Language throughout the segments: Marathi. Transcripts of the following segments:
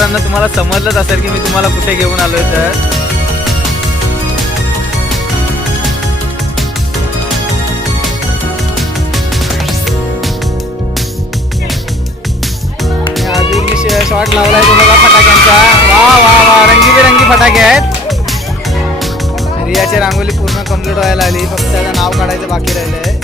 मित्रांनो तुम्हाला समजलंच असेल की मी तुम्हाला कुठे घेऊन आलोय. तर आधी मी शॉट लावलाय तुम्हाला फटाक्यांचा. वा वा वा, रंगीबेरंगी फटाके आहेत. रियाची रांगोली पूर्ण कंप्लीट व्हायला आली, फक्त त्याचं नाव काढायचं बाकी राहिलंय.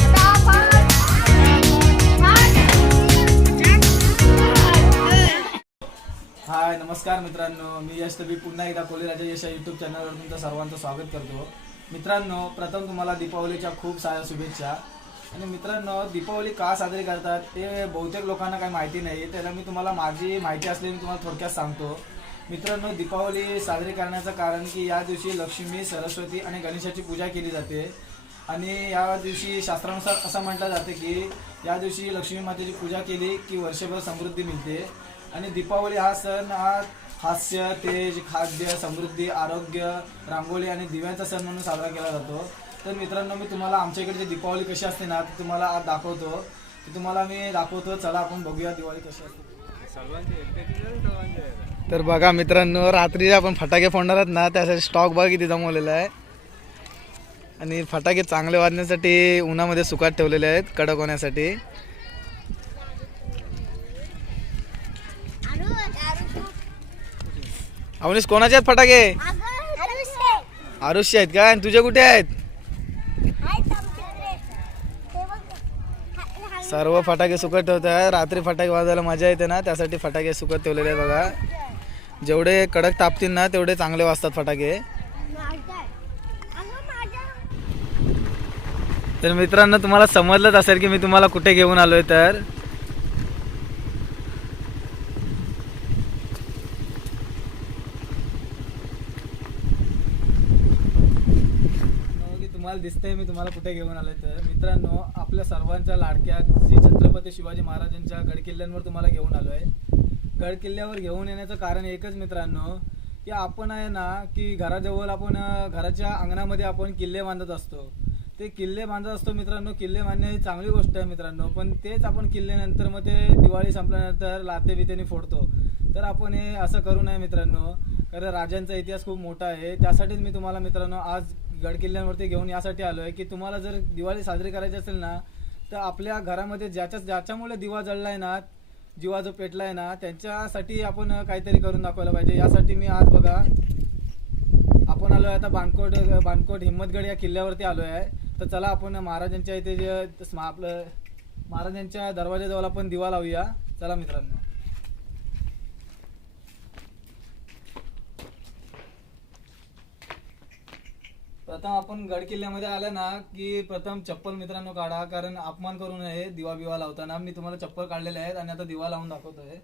हाय नमस्कार मित्रांनो, मी यश तबी पुन्हा एकदा कोलेराजा यश यूट्यूब चॅनलवर तुमचं सर्वांचं स्वागत करतो. मित्रांनो प्रथम तुम्हाला दीपावलीच्या खूप साऱ्या शुभेच्छा. आणि मित्रांनो दीपावली का साजरी करतात ते बहुतेक लोकांना काही माहिती नाही. त्याला मी तुम्हाला माझी माहिती असलेली मी तुम्हाला थोडक्यात सांगतो. मित्रांनो दीपावली साजरी करण्याचं कारण की या दिवशी लक्ष्मी, सरस्वती आणि गणेशाची पूजा केली जाते. आणि या दिवशी शास्त्रानुसार असं म्हटलं जाते की या दिवशी लक्ष्मी मातेची पूजा केली की वर्षभर समृद्धी मिळते. आणि दीपावली हा सण हा हास्य, तेज, खाद्य, समृद्धी, आरोग्य, रांगोळी आणि दिव्यांचा सण म्हणून साजरा केला जातो. तर मित्रांनो मी तुम्हाला आमच्या इकडे दीपावली कशी असते ना ते तुम्हाला आज दाखवतो. ते तुम्हाला मी दाखवतो. चला आपण बघूया दिवाळी कशी असते. तर बघा मित्रांनो, रात्री आपण फटाके फोडणार आहोत ना त्यासाठी स्टॉक बघा किती जमवलेला आहे. आणि फटाके चांगले वाजण्यासाठी उन्हामध्ये सुकात ठेवलेले आहेत कडक होण्यासाठी. अवनीश कोणाचे आहेत फटाके? आरुषचे आहेत का? आणि तुझे कुठे आहेत? सर्व फटाके सुकत ठेवत आहे. रात्री फटाके वाजायला मजा येते ना त्यासाठी फटाके सुकत ठेवलेले आहे बघा. जेवढे कडक तापतील ना तेवढे चांगले वाजतात फटाके. तर मित्रांनो तुम्हाला समजलंच असेल की मी तुम्हाला कुठे घेऊन आलोय. तर तुम्हाला दिसतंय मी तुम्हाला कुठे घेऊन आलोय. तर मित्रांनो आपल्या सर्वांच्या लाडक्या श्री छत्रपती शिवाजी महाराजांच्या गड किल्ल्यांवर तुम्हाला घेऊन आलोय. गड किल्ल्यावर घेऊन येण्याचं कारण एकच मित्रांनो की आपण आहे ना की घराजवळ आपण घराच्या अंगणामध्ये आपण किल्ले बांधत असतो. ते किल्ले बांधत असतो मित्रांनो. किल्ले बांधणे ही चांगली गोष्ट आहे मित्रांनो. पण तेच आपण किल्ल्यानंतर मग ते दिवाळी संपल्यानंतर लाते बितेने फोडतो. तर आपण हे असं करू नये मित्रांनो, कारण राजांचा इतिहास खूप मोठा आहे. त्यासाठीच मी तुम्हाला मित्रांनो आज गड किल्ल्यांवरती घेऊन यासाठी आलो आहे की तुम्हाला जर दिवाळी साजरी करायची असेल ना तर आपल्या घरामध्ये ज्याच्यामुळे दिवा जळलाय ना, दिवा जो पेटलाय ना त्यांच्यासाठी आपण काहीतरी करून दाखवायला पाहिजे. यासाठी मी आज बघा आपण आलो आहे आता बाणकोट हिम्मतगड या किल्ल्यावरती आलो आहे. तर चला आपण महाराजांच्या इथे जे आपलं महाराजांच्या दरवाजाजवळ आपण दिवा लावूया. चला मित्रांनो. प्रथम आपण गड किल्ल्यामध्ये आलं ना की प्रथम चप्पल मित्रांनो काढा, कारण अपमान करू नये दिवा बिवा लावताना. मी तुम्हाला चप्पल काढलेले आहेत आणि आता दिवा लावून दाखवतोय.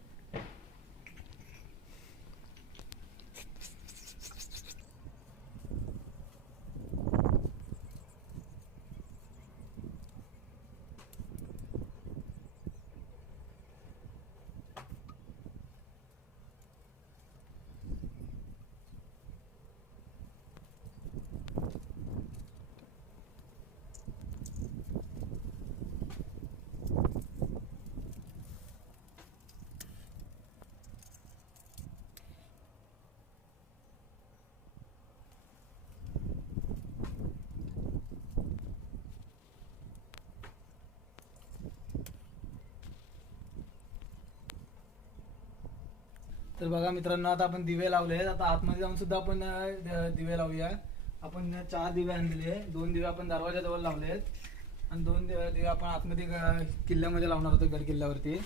तर बघा मित्रांनो आता आपण दिवे लावले आहेत. आता आतमध्ये जाऊन सुद्धा आपण दिवे लावूया. आपण 4 दिवे आणलेले, 2 दिवे आपण दरवाजाजवळ लावले आहेत आणि 2 दिवे आपण आतमध्ये किल्ल्यामध्ये लावणार होतो गड किल्ल्यावरती.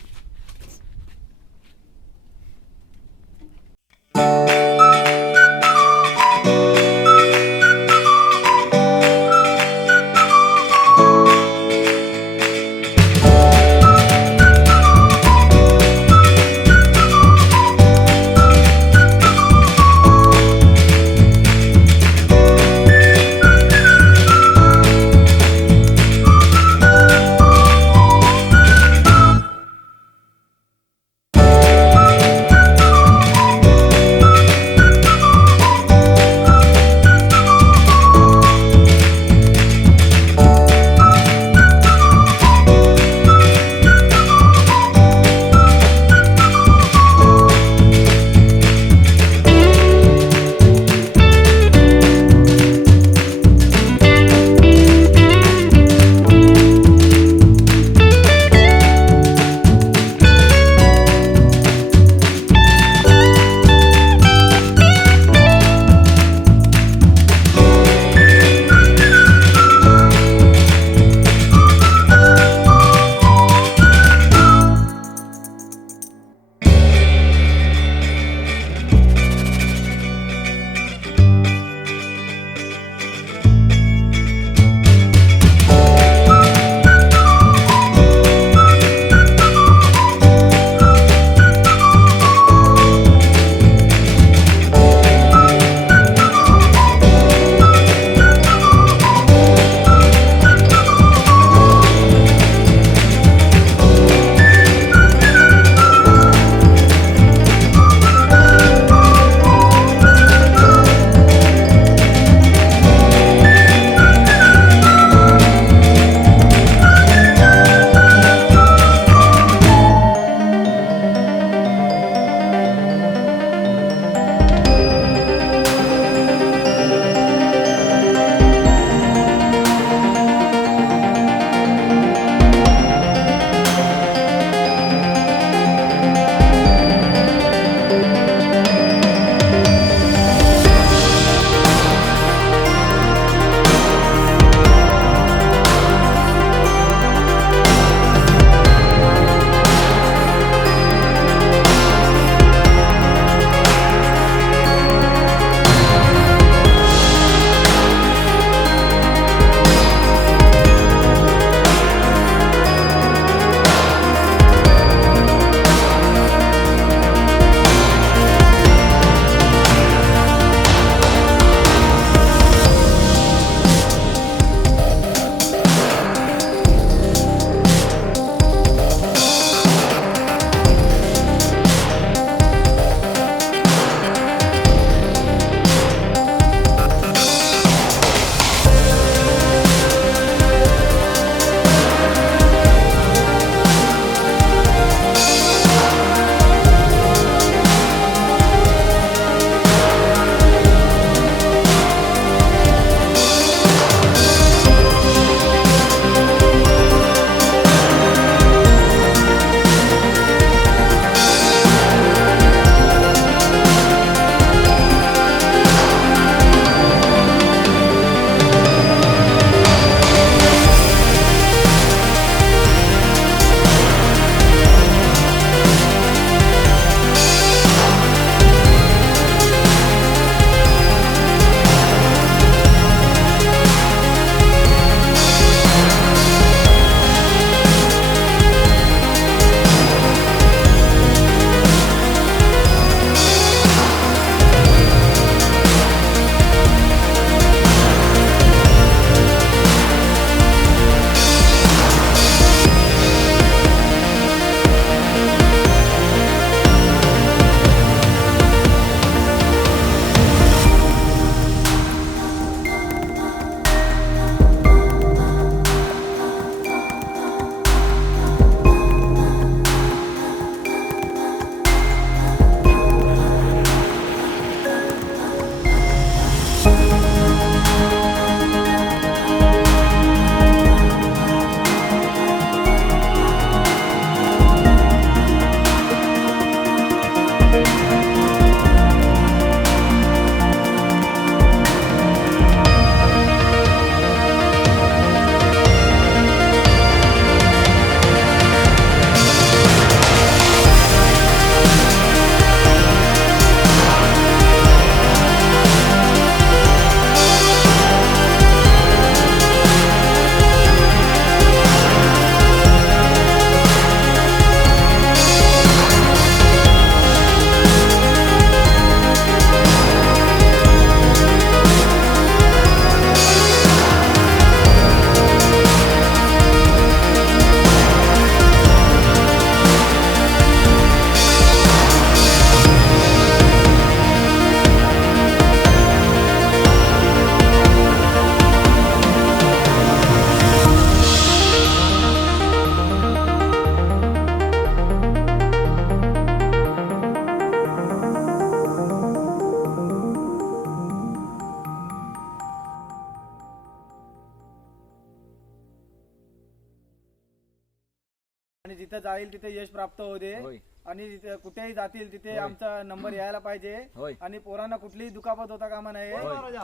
जाईल तिथे यश प्राप्त होऊ दे होय. आणि कुठेही जातील तिथे होय. आमचा नंबर यायला पाहिजे होय. आणि पोरांना कुठलीही दुखापत होता कामा नये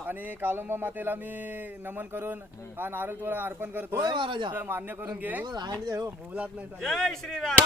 आणि कालोंबा मातेला मी नमन करून हा नारळ तुला अर्पण करतो तर मान्य करून घे. जय श्रीराम.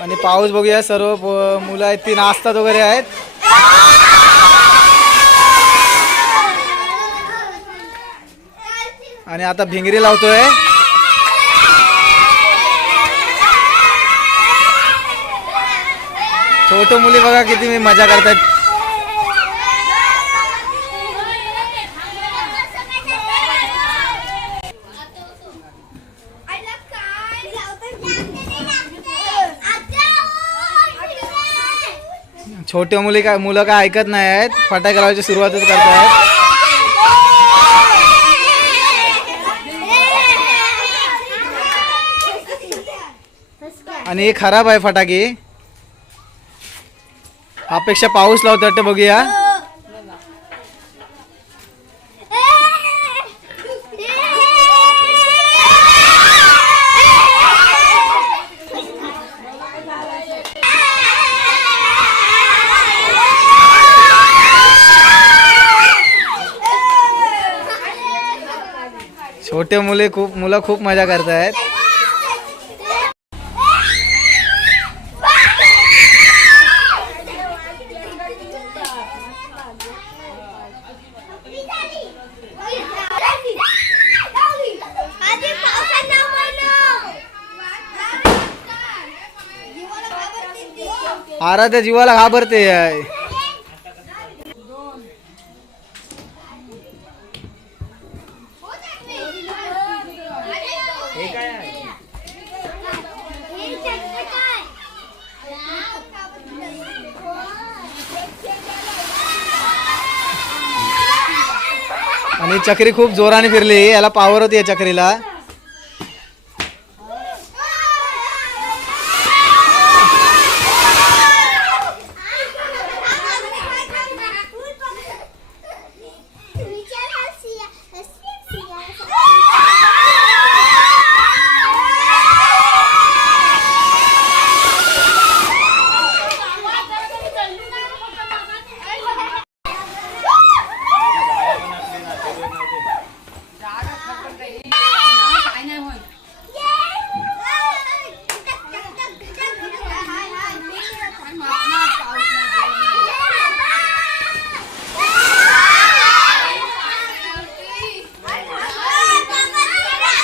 आणि पाऊस बघूया सर्व मुलं आहेत ती नाचतात वगैरे आहेत. आणि आता भिंगरी लावतोय. छोटे मुली बघा किती मजा करतात. छोटे मुलं काय ऐकत नाही आहेत, फटाके लावायची सुरुवातच करतायत. आणि हे खराब आहे फटाके. अपेक्षा पाऊस लावतो वाटतं, बघूया. छोटे मुलं खूप मजा करतायत. आराध्या जीवाला घाबरते. आणि चक्री खूप जोराने फिरली. याला पावर होती या चक्रीला.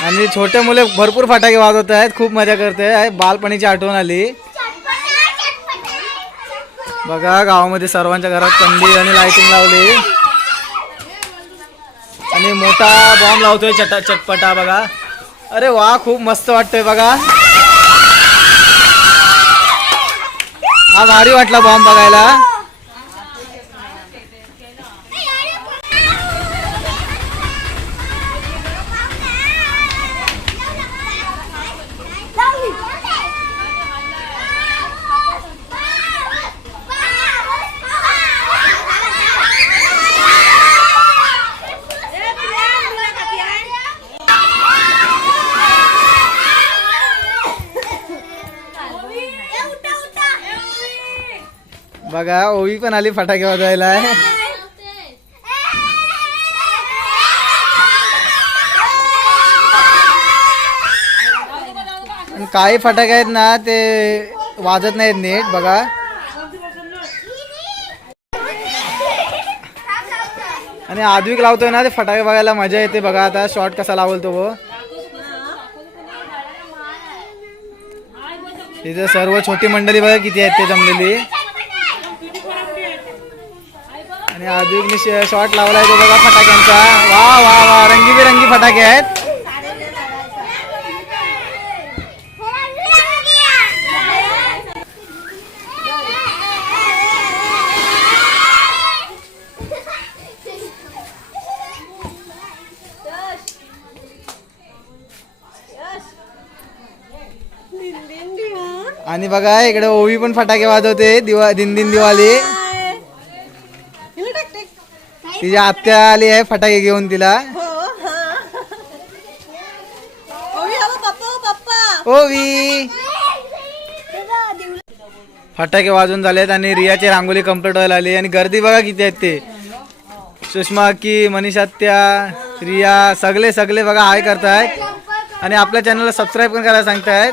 आणि छोटे मुले भरपूर फटाके वाजवत आहेत, खूप मजा करते आहे. बालपणीची आठवण आली. बघा गावामध्ये सर्वांच्या घरात कंदी आणि लाइटिंग लावली. आणि मोठा बॉम्ब लावतोय चटपटा. बघा, अरे वा, खूप मस्त वाटतोय. बघा, हा भारी वाटला बॉम्ब बघायला. बघा, ओवी पण आली फटाके वाजवायला. काही फटाके आहेत ना, ते वाजत नाहीत नीट. बघा, आणि आद्विक लावतोय ना, ते फटाके बघायला मजा येते. बघा आता शॉट कसा लावल तो. इथे सर्व छोटी मंडळी बघा किती आहेत ते जमलेली. आणि आद्विकने शॉट लावलाय तो बघा फटाक्यांचा. वा वा वा, रंगीबेरंगी फटाके आहेत. आणि बघा इकडे ओवी पण फटाके वाजवते. दिन दिवाळी. तिची आत्या आली आहे फटाके घेऊन तिला. ओवी फटाके वाजून झालेत आणि रियाची रांगोळी कंप्लीट व्हायला आली. आणि गर्दी बघा किती आहेत ते. सुषमा की, मनीषा त्या, रिया सगळे बघा हाय करतायत. आणि आपल्या चॅनलला सबस्क्राईब पण करायला सांगतायत.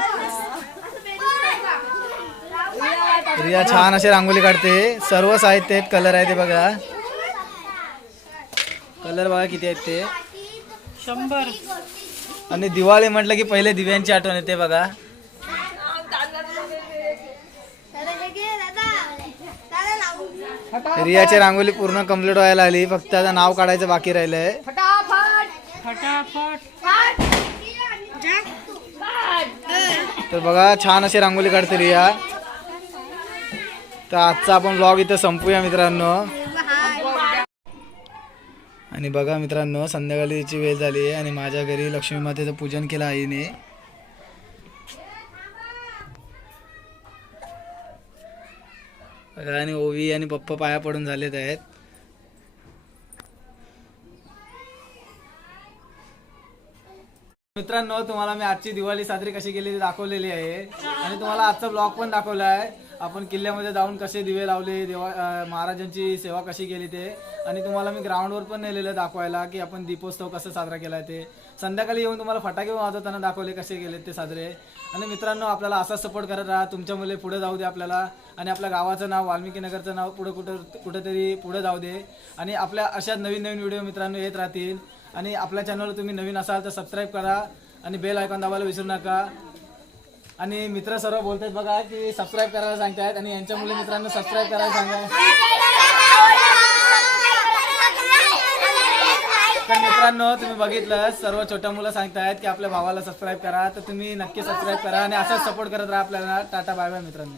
रिया छान असे रांगोळी काढते. सर्व साहित्य आहेत, कलर आहे ते बघा. कलर बघा किती आहेत ते, 100. आणि दिवाळी म्हटलं की पहिले दिव्यांची आठवण येते बघा. रियाची रांगोळी पूर्ण कंप्लीट व्हायला आली. फक्त आता नाव काढायचं बाकी राहिलंय. तर बघा छान अशी रांगोळी काढते रिया. तर आजचा आपण ब्लॉग इथं संपूया मित्रांनो. आणि बघा मित्रांनो, संध्याकाळीची वेळ झाली आहे आणि माझ्या घरी लक्ष्मी मातेचं पूजन केलं आईने. आणि ओवी आणि पप्पा पाया पडून झालेत आहेत. मित्रांनो, तुम्हाला मी आजची दिवाळी साजरी कशी केली ते दाखवलेली आहे आणि तुम्हाला आजचा ब्लॉग पण दाखवला आहे. आपण किल्ल्यामध्ये जाऊन कसे दिवे लावले, महाराजांची सेवा कशी केली ते, आणि तुम्हाला मी ग्राउंडवर पण नेलेलं दाखवायला की आपण दीपोत्सव कसं साजरा केला ते. संध्याकाळी येऊन तुम्हाला फटाके वाजवताना दाखवले कसे केले ते साजरे. आणि मित्रांनो, आपल्याला असाच सपोर्ट करत राहा. तुमच्या मुले पुढे जाऊ दे आपल्याला, आणि आपल्या गावाचं नाव, वाल्मिकी नगरचं नाव पुढे कुठेतरी पुढे जाऊ दे. आणि आपल्या अशा नवीन नवीन व्हिडिओ मित्रांनो येत राहतील. आणि आपल्या चॅनलवर तुम्ही नवीन असाल तर सबस्क्राईब करा आणि बेल आयकॉन दाबायला विसरू नका. आणि मित्र सर्व बोलतात बघा की सबस्क्राईब करायला सांगतायत, आणि यांच्या मुले मित्रांनो सबस्क्राईब करायला सांगा. तर मित्रांनो, तुम्ही बघितलं सर्व छोट्या मुलं सांगतायत की आपल्या भावाला सबस्क्राईब करा, तर तुम्ही नक्की सबस्क्राईब करा आणि असाच सपोर्ट करत राहा आपल्याला. टाटा बाय बाय मित्रांनो.